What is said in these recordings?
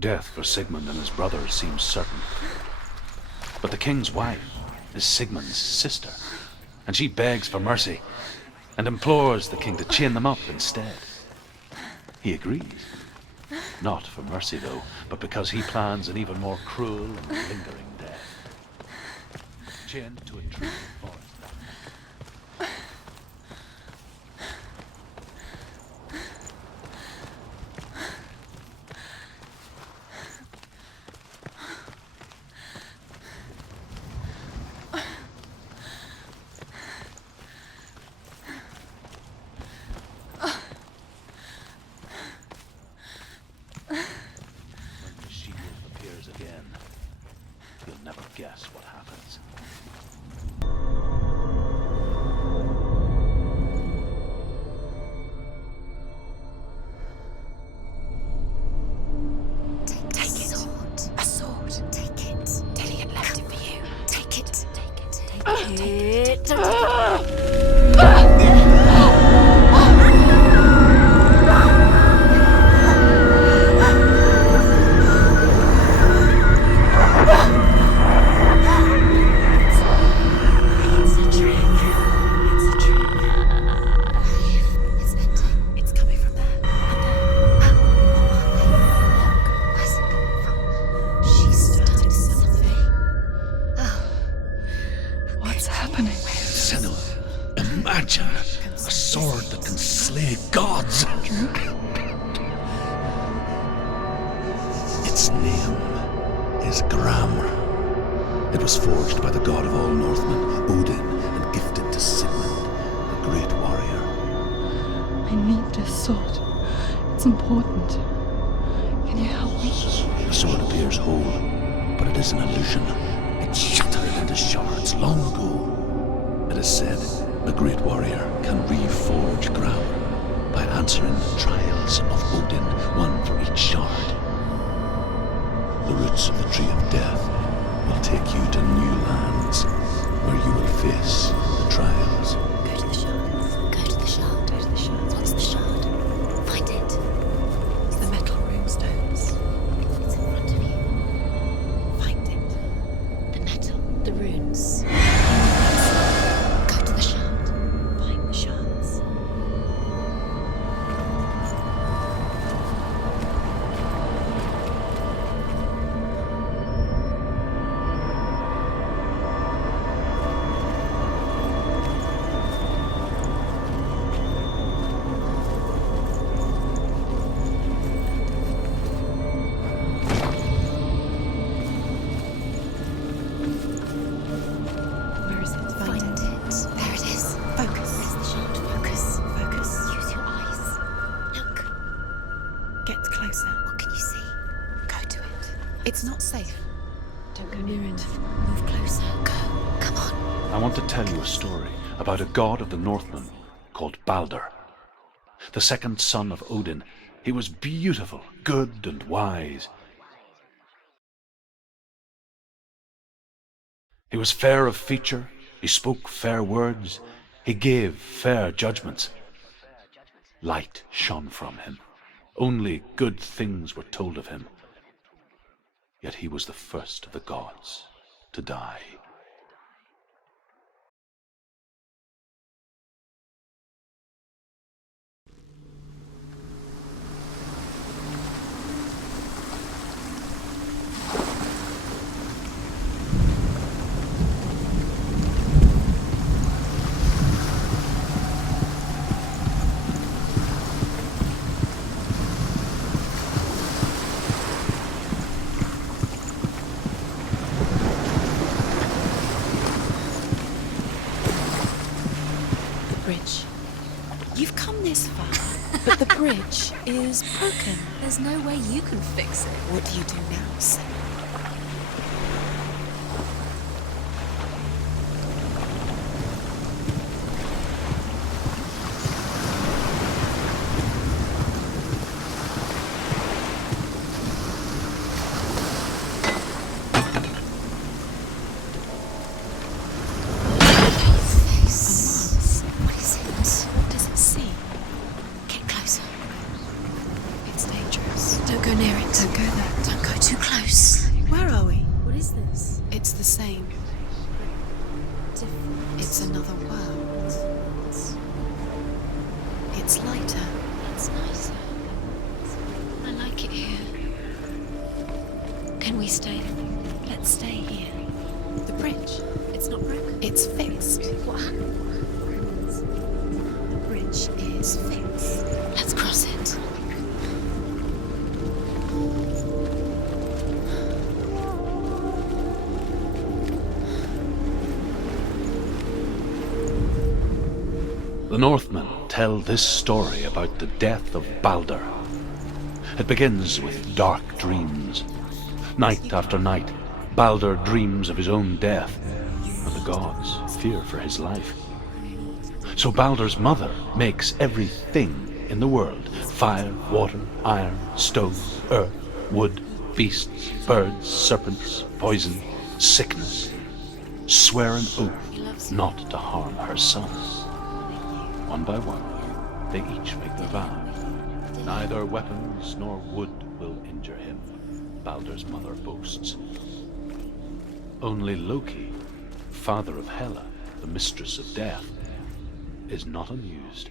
Death for Sigmund and his brothers seems certain. But the king's wife is Sigmund's sister, and she begs for mercy and implores the king to chain them up instead. He agrees. Not for mercy, though, but because he plans an even more cruel and lingering death. Chained to a tree in the forest. Again, you'll never guess what happens. Take it. A sword. Take it. Dillian left it for you. Take it. Take it. Take it. Don't take it. Imagine a sword that can slay gods. Its name is Gramr. It was forged by the god of all Northmen, Odin, and gifted to Sigmund, a great warrior. I need this sword. It's important. Can you help me? The sword appears whole, but it is an illusion. It shattered into shards long ago. It is said a great warrior can reforge Gramr by answering the trials of Odin, one for each shard. The roots of the Tree of Death will take you to new lands where you will face the trials. Go to the shard. Go to the shard. Go to the shard. What's the shard? Find it. It's the metal runestones. It's in front of you. Find it. The metal. The runes. Go to the shard. Find the shards. Where is it? Find it. There it is. Focus. Where's the shard? Focus. Focus. Use your eyes. Look. Get closer. What can you see? Go to it. It's not safe. Don't go near it. Move closer. Go. Come on. I want to tell you a story about a god of the Northmen called Balder. The second son of Odin. He was beautiful, good, and wise. He was fair of feature, he spoke fair words, he gave fair judgments. Light shone from him. Only good things were told of him. Yet he was the first of the gods to die. Bridge. You've come this far, but the bridge is broken. There's no way you can fix it. What do you do now, Sam? Don't go near it. Don't go there. Don't stay? Let's stay here. The bridge, it's not broken. It's fixed. What happens? The bridge is fixed. Let's cross it. The Northmen tell this story about the death of Balder. It begins with dark dreams. Night after night, Balder dreams of his own death, and the gods fear for his life. So Balder's mother makes everything in the world: fire, water, iron, stone, earth, wood, beasts, birds, serpents, poison, sickness, swear an oath not to harm her sons. One by one, they each make their vow. Neither weapons nor wood will injure him, Balder's mother boasts. Only Loki, father of Hela, the mistress of death, is not amused.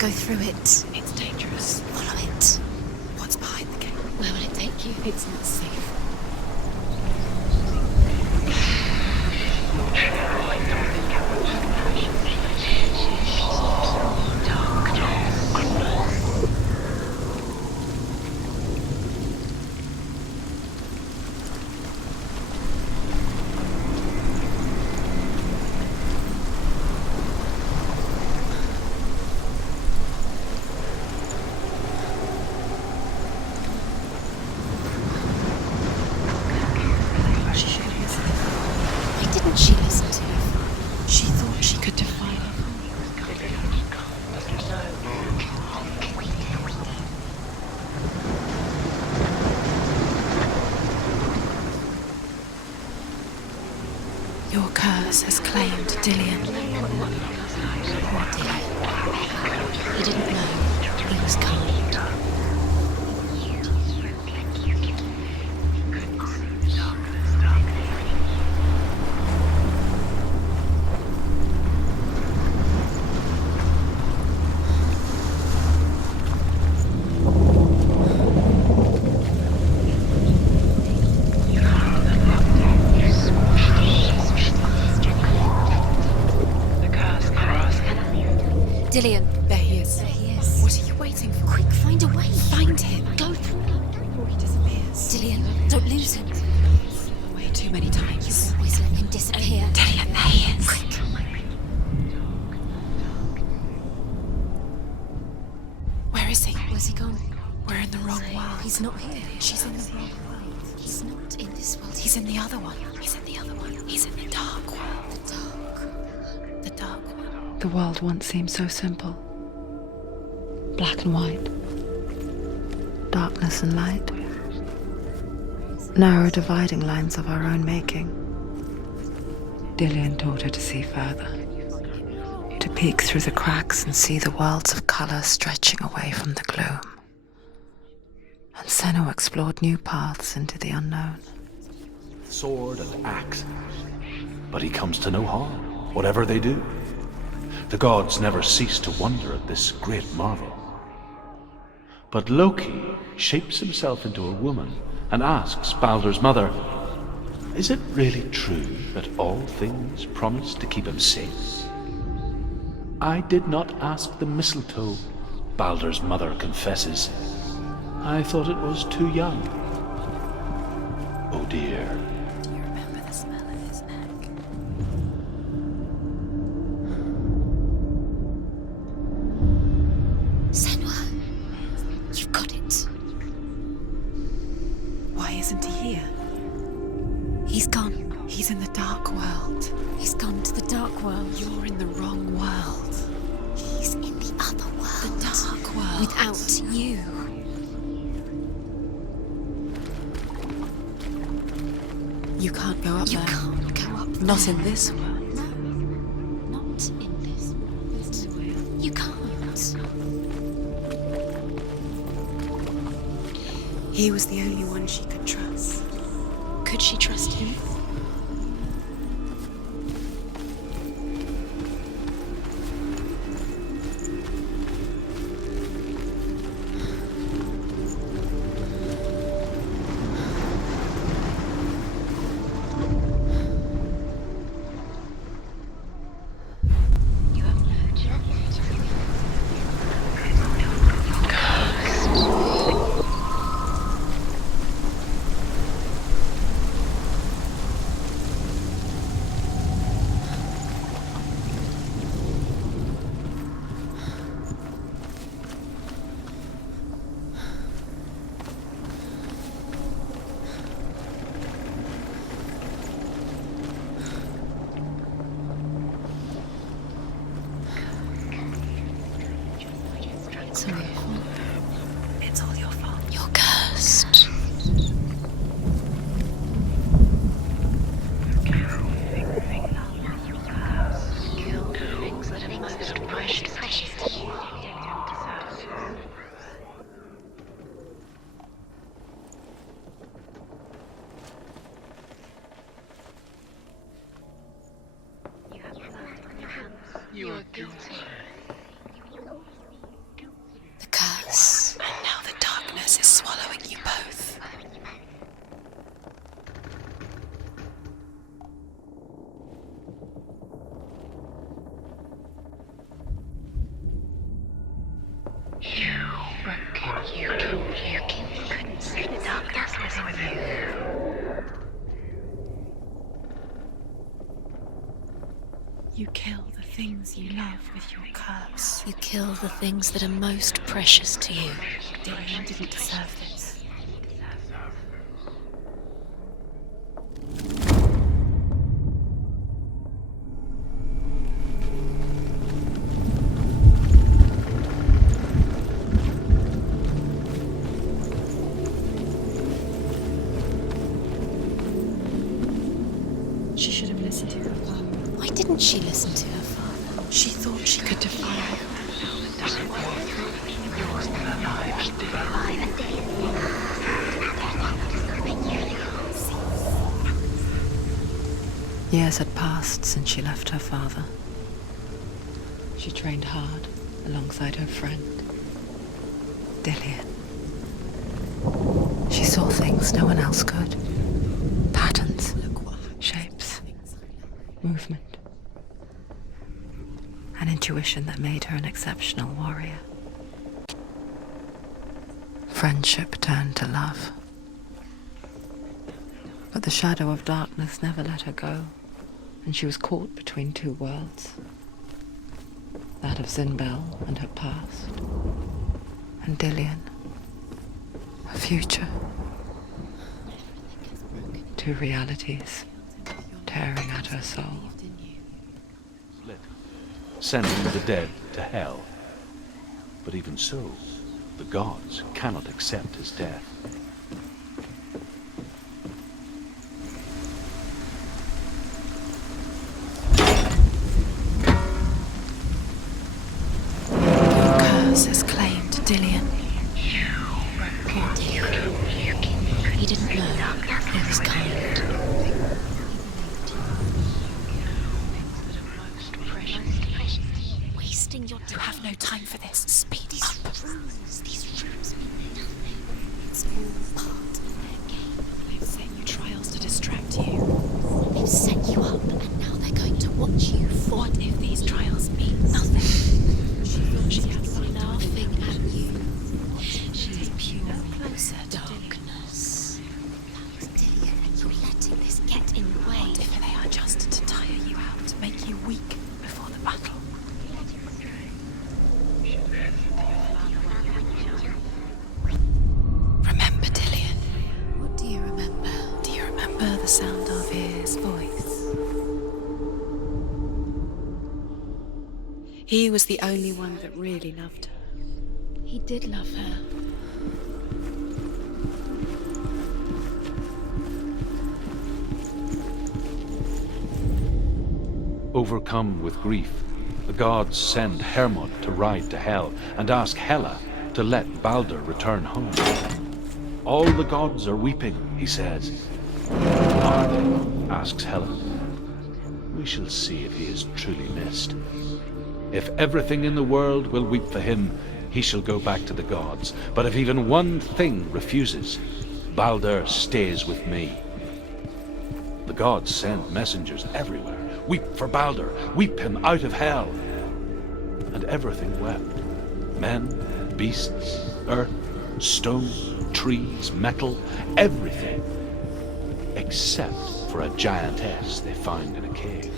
Go through it. It's dangerous. Follow it. What's behind the gate? Where will it take you? It's not safe. She listened to you. She thought she could defy him. Your curse has claimed Dillion. Poor Dillion. He didn't know. He was kind. Dillian. There he is. There he is. What are you waiting for? Quick, find a way. Find him. Go through. Before he disappears. Dillian, don't lose him. Way too many times. You always let him disappear. Dillian, there he is. Quick. Where is he? Where's he gone? We're in the wrong world. He's not here. She's in the wrong world. He's not in this world. He's in the other one. He's in the other one. He's in the dark world. the dark. The dark world. The world once seemed so simple. Black and white. Darkness and light. Narrow dividing lines of our own making. Dillian taught her to see further. To peek through the cracks and see the worlds of colour stretching away from the gloom. And Senua explored new paths into the unknown. Sword and axe. But he comes to no harm, whatever they do. The gods never cease to wonder at this great marvel. But Loki shapes himself into a woman and asks Baldur's mother, is it really true that all things promise to keep him safe? I did not ask the mistletoe, Baldur's mother confesses. I thought it was too young. Oh dear. Do you remember the smell of his neck? Senua, you've got it. Why isn't he here? He's gone. He's in the dark world. He's gone to the dark world. You're in the wrong world. He's in the other world. The dark world. Without you. You can't go up You there. can't go up Not there. in this world. No, not in this world. You can't. He was the only one she could trust. Could she trust him? It's all your fault. It's all your fault. You're cursed. The curse. And now the darkness is swallowing you both. You kill the things you love with your curse. You kill the things that are most precious to you. Dillian didn't deserve this. She should have listened to her father. Why didn't she listen to her father? She thought she could defy him. Years had passed since she left her father. She trained hard alongside her friend, Dillian. She saw things no one else could. Patterns, shapes, movement. an intuition that made her an exceptional warrior. Friendship turned to love. But the shadow of darkness never let her go, and she was caught between two worlds. That of Zinbel and her past, and Dillian, her future. Two realities tearing at her soul. Sending the dead to hell. But even so, the gods cannot accept his death. Your curse has claimed Dillian. Poor Dillian. He didn't know. He was kind. Wasting your time. You have no time for this. Speed up. These rooms mean nothing. It's all part of their game. They've set you trials to distract you. They've set you up, and now they're going to watch you fall. What if these trials mean nothing? She thought she had fun Laughing at you. She is pure, closer to darkness. Dillian, and you're letting this get in the way. What if they are just to tire you out, to make you weak before the battle? Remember Dillian. What do you remember? Do you remember the sound of his voice? He was the only one that really loved her. He did love her. Overcome with grief, the gods send Hermod to ride to Hell and ask Hela to let Balder return home. All the gods are weeping, he says. Are they? Asks Hela. We shall see if he is truly missed. If everything in the world will weep for him, he shall go back to the gods. But if even one thing refuses, Balder stays with me. The gods send messengers everywhere. Weep for Balder, weep him out of hell. And everything wept. Men, beasts, earth, stone, trees, metal, everything. Except for a giantess they found in a cave.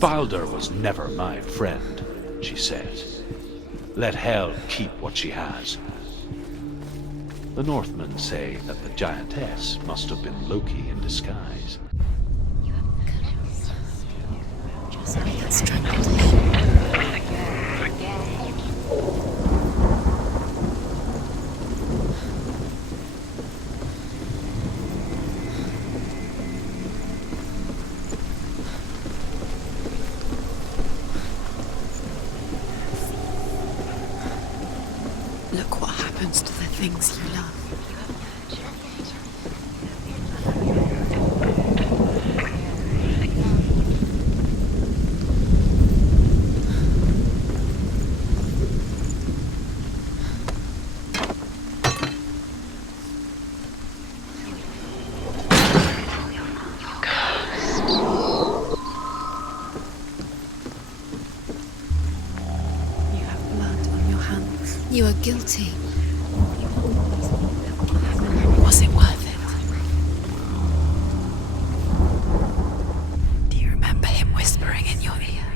Balder was never my friend, she says. Let Hel keep what she has. The Northmen say that the giantess must have been Loki in disguise. Just make it strangled him. Look what happens to the things you love. You have blood on your hands. You are guilty. Was it worth it? Do you remember him whispering in your ear?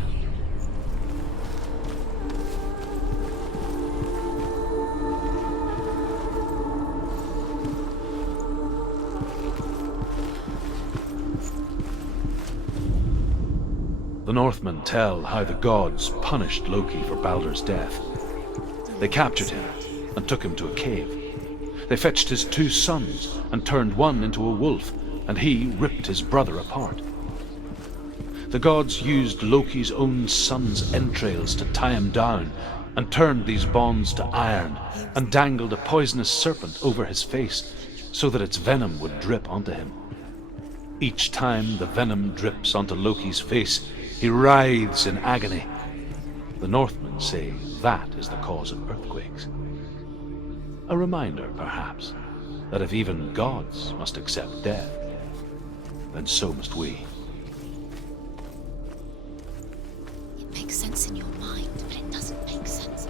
The Northmen tell how the gods punished Loki for Balder's death. They captured him and took him to a cave. They fetched his 2 sons and turned one into a wolf, and he ripped his brother apart. The gods used Loki's own son's entrails to tie him down and turned these bonds to iron and dangled a poisonous serpent over his face so that its venom would drip onto him. Each time the venom drips onto Loki's face, he writhes in agony. The Northmen say that is the cause of earthquakes. A reminder, perhaps, that if even gods must accept death, then so must we. It makes sense in your mind, but it doesn't make sense.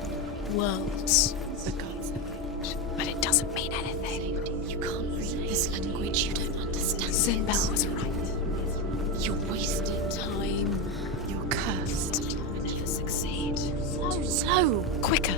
Worlds. The gods language. But it doesn't mean anything. You can't read this language, you don't understand. Sinbel was right. You're wasting time. You're cursed. You'll never succeed. Slow. Quicker.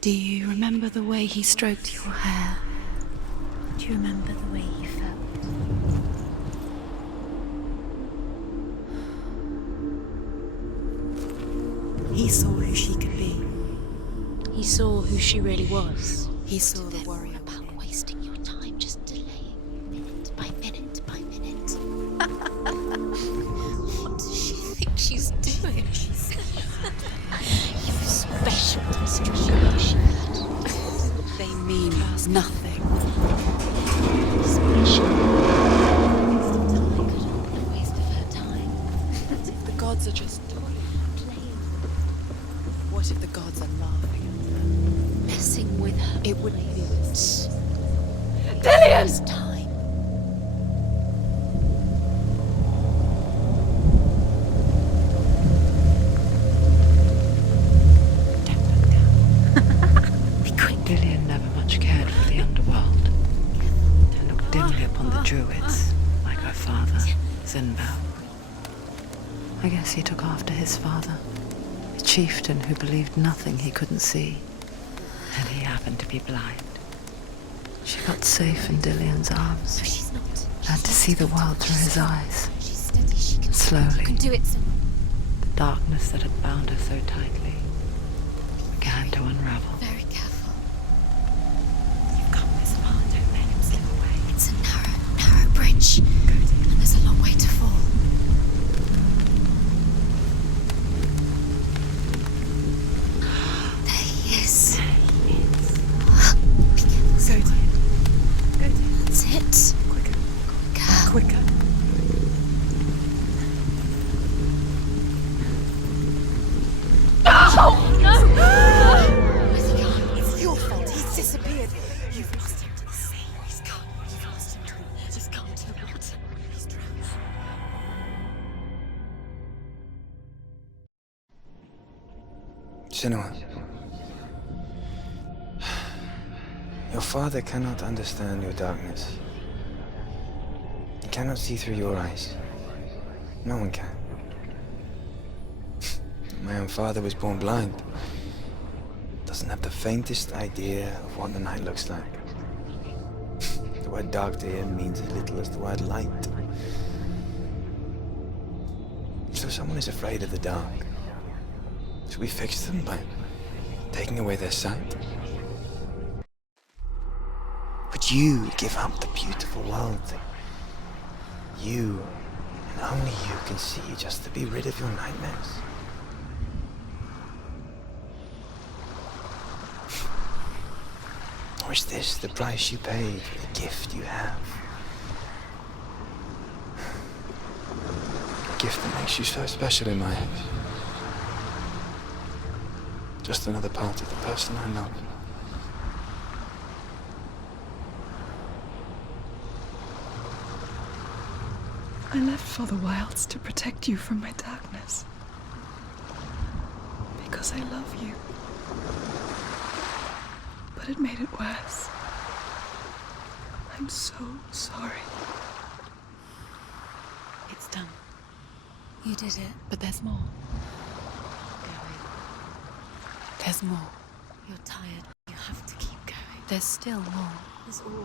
Do you remember the way he stroked your hair? Do you remember the way he felt? He saw who she could be. He saw who she really was. He saw the Therefore, warrior. about wasting your time, just delaying minute by minute by minute. What does she think she's doing? You special distribution. They mean nothing. Special. A waste of her time. The gods are just Playing, What if the gods are laughing messing with her. It would be brains. Dillian! It's time. Be quick. Dillian never much cared for the underworld, and looked dimly upon the druids, like her father, Sinbel. I guess he took after his father, a chieftain who believed nothing he couldn't see, and he happened to be blind. She got safe in Dillian's arms, No, she's not. had to see the world through his eyes. She's steady. She can Slowly. You can do it. The darkness that had bound her so tightly began to unravel. Very careful. You've come this far, don't let him slip away. It's a narrow bridge. And there's a long way to fall. There he is. Be careful. Go to him. That's it. Quicker. Quicker. Quicker. Where's he gone? It's your fault. He's disappeared. You've lost him to the sea. He's gone. You've lost him to He's gone to the water. He's drowned. Senua, your father cannot understand your darkness. He cannot see through your eyes. No one can. My own father was born blind. Doesn't have the faintest idea of what the night looks like. The word dark to him means as little as the word light. So someone is afraid of the dark. Should we fix them by taking away their sight? Would you give up the beautiful world that you, and only you, can see just to be rid of your nightmares? Or is this the price you pay for the gift you have? A gift that makes you so special in my eyes. Just another part of the person I love. I left for the wilds to protect you from my darkness. Because I love you. But it made it worse. I'm so sorry. It's done. You did it. But there's more. There's more. You're tired. You have to keep going. There's still more. There's always